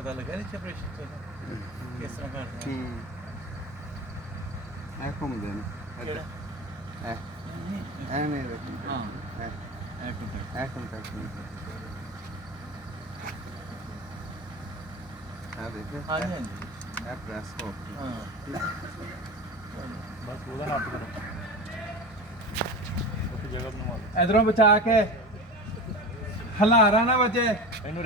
ਪਤਾ ਲੱਗਾ ਨਹੀਂ ਸੈਪਰੇਸ਼ਨ ਤੋਂ ਕਿਸ ਤਰ੍ਹਾਂ ਕਰਦੇ ਇਹ ਘੁੰਮਦੇ ਨੇ ਕਿਹੜਾ ਐਵੇਂ ਦੇਖੋ ਹਾਂ ਇਹ ਕੰਟੈਕਟ ਨਹੀਂ ਆ ਦੇਖੋ ਹਾਂਜੀ ਹਾਂਜੀ ਇਹ ਪ੍ਰੈਸ ਹੋ ਹਾਂ ਬਸ ਉਹਦਾ ਹੱਥ ਕਰੋ ਉੱਥੇ ਜਗ੍ਹਾ ਬਣਵਾ ਲਓ ਇਧਰੋਂ ਬਚਾ ਕੇ ਹਲਾਰਾ ਨਾ ਵਜੇ ਇਹਨੂੰ